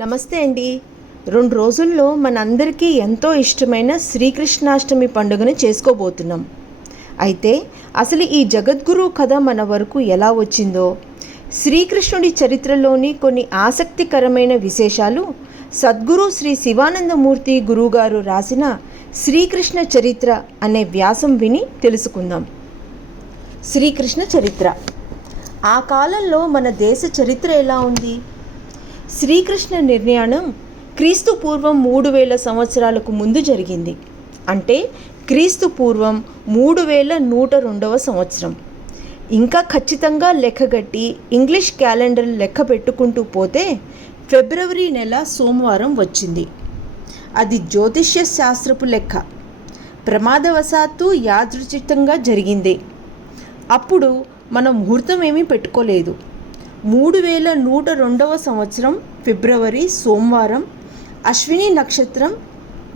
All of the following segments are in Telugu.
నమస్తే అండి. రెండు రోజుల్లో మనందరికీ ఎంతో ఇష్టమైన శ్రీకృష్ణాష్టమి పండుగను చేసుకోబోతున్నాం. అయితే అసలు ఈ జగద్గురు కథ మన వరకు ఎలా వచ్చిందో శ్రీకృష్ణుడి చరిత్రలోని కొన్ని ఆసక్తికరమైన విశేషాలు సద్గురు శ్రీ శివానందమూర్తి గురుగారు రాసిన శ్రీకృష్ణ చరిత్ర అనే వ్యాసం విని తెలుసుకుందాం. శ్రీకృష్ణ చరిత్ర. ఆ కాలంలో మన దేశ చరిత్ర ఎలా ఉంది? శ్రీకృష్ణ నిర్యాణం క్రీస్తు పూర్వం మూడు వేల సంవత్సరాలకు ముందు జరిగింది. అంటే క్రీస్తు పూర్వం మూడు వేల నూట రెండవ సంవత్సరం. ఇంకా ఖచ్చితంగా లెక్కగట్టి ఇంగ్లీష్ క్యాలెండర్ లెక్క పెట్టుకుంటూ పోతే ఫిబ్రవరి నెల సోమవారం వచ్చింది. అది జ్యోతిష్య శాస్త్రపు లెక్క. ప్రమాదవశాత్తు యాదృచితంగా జరిగింది. అప్పుడు మనం ముహూర్తం ఏమీ పెట్టుకోలేదు. మూడు వేల నూట రెండవ సంవత్సరం ఫిబ్రవరి సోమవారం అశ్విని నక్షత్రం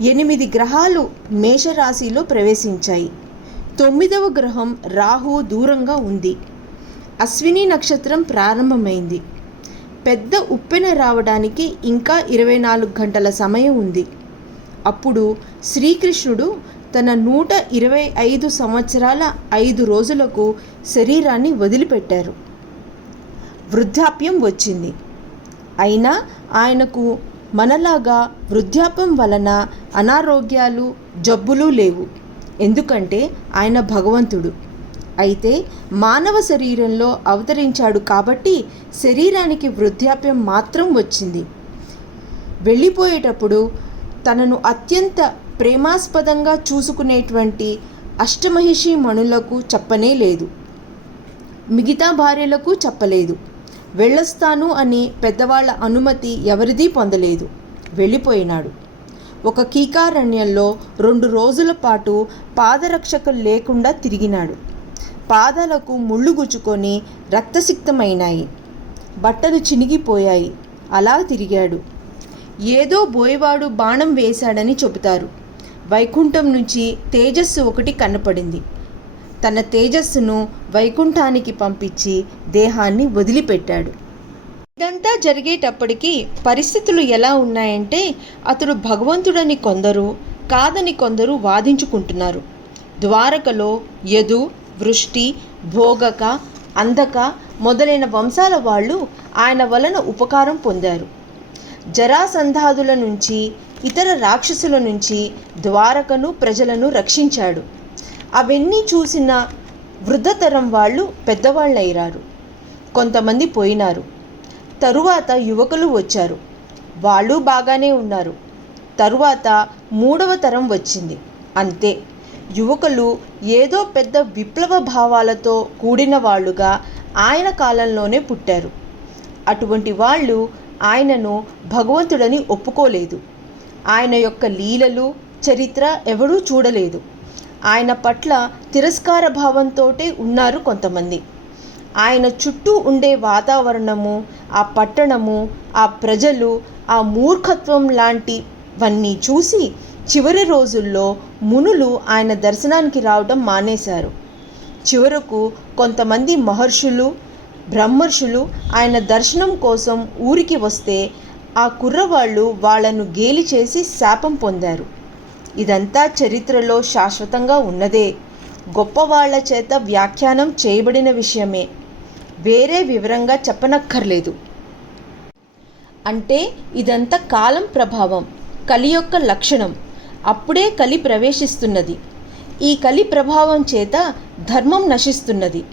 ఎనిమిది గ్రహాలు మేషరాశిలో ప్రవేశించాయి. తొమ్మిదవ గ్రహం రాహు దూరంగా ఉంది. అశ్విని నక్షత్రం ప్రారంభమైంది. పెద్ద ఉప్పెన రావడానికి ఇంకా ఇరవై నాలుగు గంటల సమయం ఉంది. అప్పుడు శ్రీకృష్ణుడు తన నూట ఇరవై ఐదు సంవత్సరాల ఐదు రోజులకు శరీరాన్ని వదిలిపెట్టారు. వృద్ధాప్యం వచ్చింది. అయినా ఆయనకు మనలాగా వృద్ధాప్యం వలన అనారోగ్యాలు జబ్బులు లేవు. ఎందుకంటే ఆయన భగవంతుడు. అయితే మానవ శరీరంలో అవతరించాడు కాబట్టి శరీరానికి వృద్ధాప్యం మాత్రం వచ్చింది. వెళ్ళిపోయేటప్పుడు తనను అత్యంత ప్రేమాస్పదంగా చూసుకునేటువంటి అష్టమహిషి మణులకు చెప్పనే లేదు. మిగతా భార్యలకు చెప్పలేదు. వెళ్ళొస్తాను అని పెద్దవాళ్ళ అనుమతి ఎవరిదీ పొందలేదు. వెళ్ళిపోయినాడు. ఒక కీకారణ్యంలో రెండు రోజుల పాటు పాదరక్షకులు లేకుండా తిరిగినాడు. పాదాలకు ముళ్ళు గుచ్చుకొని రక్తసిక్తమైనాయి. బట్టలు చినిగిపోయాయి. అలా తిరిగాడు. ఏదో బోయవాడు బాణం వేశాడని చెబుతారు. వైకుంఠం నుంచి తేజస్సు ఒకటి కనపడింది. తన తేజస్సును వైకుంఠానికి పంపించి దేహాన్ని వదిలిపెట్టాడు. ఇదంతా జరిగేటప్పటికీ పరిస్థితులు ఎలా ఉన్నాయంటే అతడు భగవంతుడని కొందరు కాదని కొందరు వాదించుకుంటున్నారు. ద్వారకలో యదు వృష్టి భోగక అందక మొదలైన వంశాల వాళ్ళు ఆయన వలన ఉపకారం పొందారు. జరాసంధాదుల నుంచి ఇతర రాక్షసుల నుంచి ద్వారకను ప్రజలను రక్షించాడు. అవన్నీ చూసిన వృద్ధతరం వాళ్ళు పెద్దవాళ్ళయ్యారు. కొంతమంది పోయినారు. తరువాత యువకులు వచ్చారు. వాళ్ళు బాగానే ఉన్నారు. తరువాత మూడవ తరం వచ్చింది. అంతే. యువకులు ఏదో పెద్ద విప్లవ భావాలతో కూడిన వాళ్ళుగా ఆయన కాలంలోనే పుట్టారు. అటువంటి వాళ్ళు ఆయనను భగవంతుడని ఒప్పుకోలేదు. ఆయన యొక్క లీలలు చరిత్ర ఎవరూ చూడలేదు. ఆయన పట్ల తిరస్కార భావంతోటే ఉన్నారు కొంతమంది. ఆయన చుట్టూ ఉండే వాతావరణము ఆ పట్టణము ఆ ప్రజలు ఆ మూర్ఖత్వం లాంటివన్నీ చూసి చివరి రోజుల్లో మునులు ఆయన దర్శనానికి రావడం మానేశారు. చివరకు కొంతమంది మహర్షులు బ్రహ్మర్షులు ఆయన దర్శనం కోసం ఊరికి వస్తే ఆ కుర్రవాళ్ళు వాళ్ళను గేలి చేసి శాపం పొందారు. ఇదంతా చరిత్రలో శాశ్వతంగా ఉన్నదే. గొప్పవాళ్ళ చేత వ్యాఖ్యానం చేయబడిన విషయమే. వేరే వివరంగా చెప్పనక్కర్లేదు. అంటే ఇదంతా కాలం ప్రభావం కలి యొక్క లక్షణం. అప్పుడే కలి ప్రవేశిస్తున్నది. ఈ కలి ప్రభావం చేత ధర్మం నశిస్తున్నది.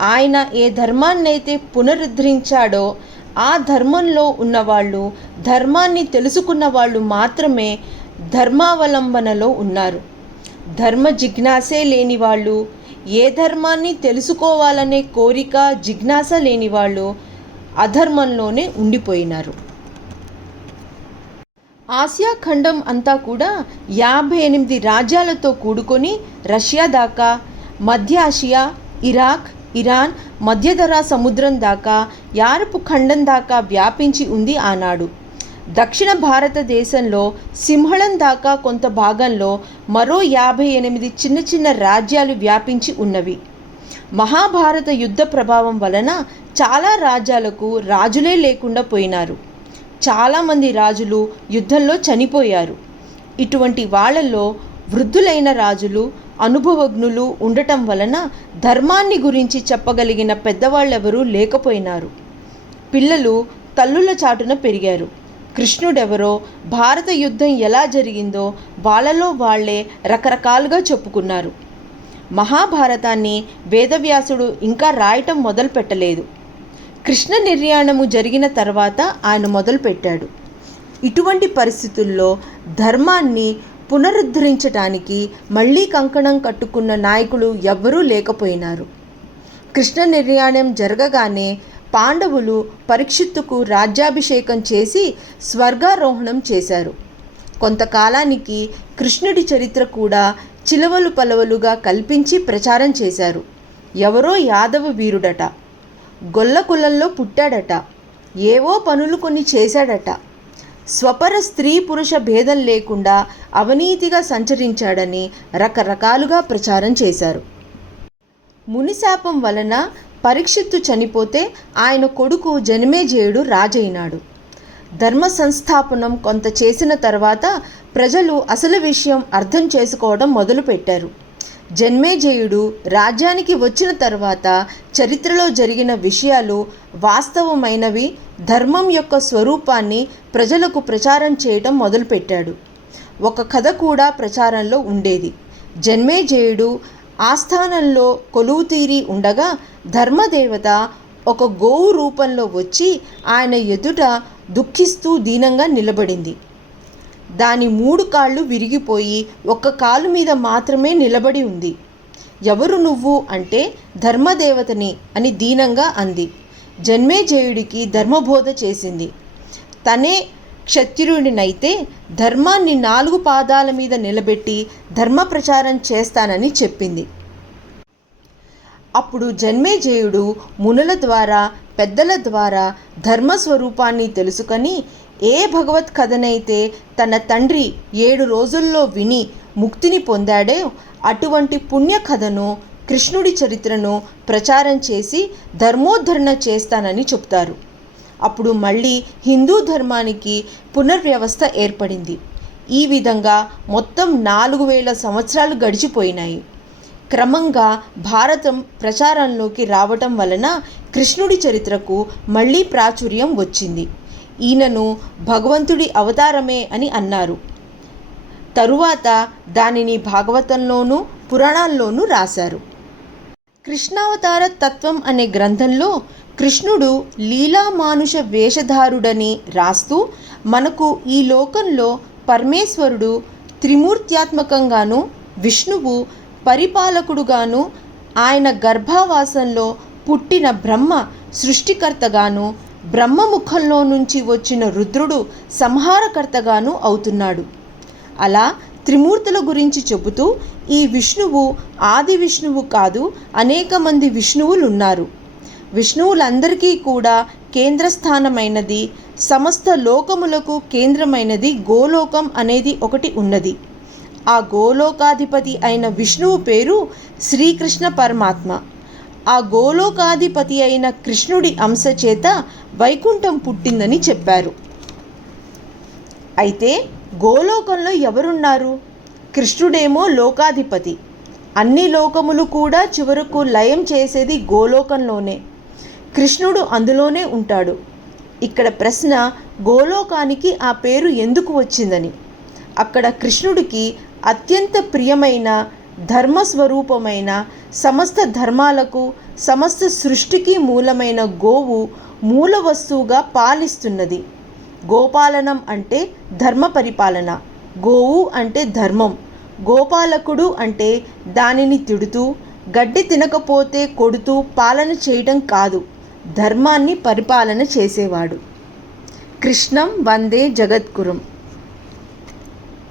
ఆయన ఏ ధర్మాన్నైతే పునరుద్ధరించాడో ఆ ధర్మంలో ఉన్నవాళ్ళు ధర్మాన్ని తెలుసుకున్న వాళ్ళు మాత్రమే ధర్మావలంబనలో ఉన్నారు. ధర్మ జిజ్ఞాసే లేని వాళ్ళు ఏ ధర్మాన్ని తెలుసుకోవాలనే కోరిక జిజ్ఞాస లేని వాళ్ళు అధర్మంలోనే ఉండిపోయినారు. ఆసియా ఖండం అంతా కూడా యాభై ఎనిమిది రాజ్యాలతో కూడుకొని రష్యా దాకా మధ్య ఆసియా ఇరాక్ ఇరాన్ మధ్యధరా సముద్రం దాకా యారపు ఖండం దాకా వ్యాపించి ఉంది ఆనాడు. దక్షిణ భారతదేశంలో సింహళం దాకా కొంత భాగంలో మరో యాభై ఎనిమిది చిన్న చిన్న రాజ్యాలు వ్యాపించి ఉన్నవి. మహాభారత యుద్ధ ప్రభావం వలన చాలా రాజ్యాలకు రాజులే లేకుండా పోయినారు. చాలామంది రాజులు యుద్ధంలో చనిపోయారు. ఇటువంటి వాళ్ళల్లో వృద్ధులైన రాజులు అనుభవజ్ఞులు ఉండటం వలన ధర్మాన్ని గురించి చెప్పగలిగిన పెద్దవాళ్ళెవరూ లేకపోయినారు. పిల్లలు తల్లుల చాటున పెరిగారు. కృష్ణుడెవరో భారత యుద్ధం ఎలా జరిగిందో వాళ్ళలో వాళ్ళే రకరకాలుగా చెప్పుకున్నారు. మహాభారతాన్ని వేదవ్యాసుడు ఇంకా రాయటం మొదలు పెట్టలేదు కృష్ణ నిర్యాణము జరిగిన తర్వాత ఆయన మొదలుపెట్టాడు. ఇటువంటి పరిస్థితుల్లో ధర్మాన్ని పునరుద్ధరించటానికి మళ్ళీ కంకణం కట్టుకున్న నాయకులు ఎవ్వరూ లేకపోయినారు. కృష్ణ నిర్యాణం జరగగానే పాండవులు పరీక్షిత్తుకు రాజ్యాభిషేకం చేసి స్వర్గారోహణం చేశారు. కొంతకాలానికి కృష్ణుడి చరిత్ర కూడా చిలవలు పలవలుగా కల్పించి ప్రచారం చేశారు. ఎవరో యాదవ వీరుడట గొల్ల కులంలో పుట్టాడట ఏవో పనులు కొన్ని చేశాడట. స్వపర స్త్రీ పురుష భేదం లేకుండా అవినీతిగా సంచరించాడని రకరకాలుగా ప్రచారం చేశారు. మునిశాపం వలన పరీక్షిత్తు చనిపోతే ఆయన కొడుకు జనమేజయుడు రాజైనాడు. ధర్మ సంస్థాపనం కొంత చేసిన తర్వాత ప్రజలు అసలు విషయం అర్థం చేసుకోవడం మొదలుపెట్టారు. జన్మేజయుడు రాజ్యానికి వచ్చిన తర్వాత చరిత్రలో జరిగిన విషయాలు వాస్తవమైనవి ధర్మం యొక్క స్వరూపాన్ని ప్రజలకు ప్రచారం చేయడం మొదలుపెట్టాడు. ఒక కథ కూడా ప్రచారంలో ఉండేది. జన్మేజయుడు ఆస్థానంలో కొలువు తీరి ఉండగా ధర్మదేవత ఒక గోవు రూపంలో వచ్చి ఆయన ఎదుట దుఃఖిస్తూ దీనంగా నిలబడింది. దాని మూడు కాళ్ళు విరిగిపోయి ఒక్క కాలు మీద మాత్రమే నిలబడి ఉంది. ఎవరు నువ్వు అంటే ధర్మదేవతని అని దీనంగా అంది. జన్మేజయుడికి ధర్మబోధ చేసింది. తనే క్షత్రియుడినైతే ధర్మాన్ని నాలుగు పాదాల మీద నిలబెట్టి ధర్మ ప్రచారం చేస్తానని చెప్పింది. అప్పుడు జన్మేజయుడు మునుల ద్వారా పెద్దల ద్వారా ధర్మస్వరూపాన్ని తెలుసుకొని ఏ భగవత్ కథనైతే తన తండ్రి ఏడు రోజుల్లో విని ముక్తిని పొందాడో అటువంటి పుణ్య కథను కృష్ణుడి చరిత్రను ప్రచారం చేసి ధర్మోద్ధరణ చేస్తానని చెప్తారు. అప్పుడు మళ్ళీ హిందూ ధర్మానికి పునర్వ్యవస్థ ఏర్పడింది. ఈ విధంగా మొత్తం నాలుగు వేల సంవత్సరాలు గడిచిపోయినాయి. క్రమంగా భారతం ప్రచారంలోకి రావటం వలన కృష్ణుడి చరిత్రకు మళ్ళీ ప్రాచుర్యం వచ్చింది. ఈయనను భగవంతుడి అవతారమే అని అన్నారు. తరువాత దానిని భాగవతంలోనూ పురాణాల్లోనూ రాశారు. కృష్ణావతార తత్వం అనే గ్రంథంలో కృష్ణుడు లీలామానుష వేషధారుడని రాస్తూ మనకు ఈ లోకంలో పరమేశ్వరుడు త్రిమూర్త్యాత్మకంగాను విష్ణువు పరిపాలకుడుగాను ఆయన గర్భావాసంలో పుట్టిన బ్రహ్మ సృష్టికర్తగాను బ్రహ్మముఖంలో నుంచి వచ్చిన రుద్రుడు సంహారకర్తగాను అవుతున్నాడు. అలా త్రిమూర్తుల గురించి చెబుతూ ఈ విష్ణువు ఆది విష్ణువు కాదు అనేక మంది విష్ణువులు ఉన్నారు విష్ణువులందరికీ కూడా కేంద్రస్థానమైనది సమస్త లోకములకు కేంద్రమైనది గోలోకం అనేది ఒకటి ఉన్నది. ఆ గోలోకాధిపతి అయిన విష్ణువు పేరు శ్రీకృష్ణ పరమాత్మ. ఆ గోలోకాధిపతి అయిన కృష్ణుడి అంశ చేత వైకుంఠం పుట్టిందని చెప్పారు. అయితే గోలోకంలో ఎవరున్నారు? కృష్ణుడేమో లోకాధిపతి. అన్ని లోకములు కూడా చివరకు లయం చేసేది గోలోకంలోనే. కృష్ణుడు అందులోనే ఉంటాడు. ఇక్కడ ప్రశ్న గోలోకానికి ఆ పేరు ఎందుకు వచ్చిందని? అక్కడ కృష్ణుడికి అత్యంత ప్రియమైన ధర్మస్వరూపమైన సమస్త ధర్మాలకు సమస్త సృష్టికి మూలమైన గోవు మూల వస్తువుగా పాలిస్తున్నది. గోపాలనం అంటే ధర్మ పరిపాలన గోవు అంటే ధర్మం. గోపాలకుడు అంటే దానిని తిడుతూ గడ్డి తినకపోతే కొడుతూ పాలన చేయడం కాదు. ధర్మాన్ని పరిపాలన చేసేవాడు. కృష్ణం వందే జగద్గురం.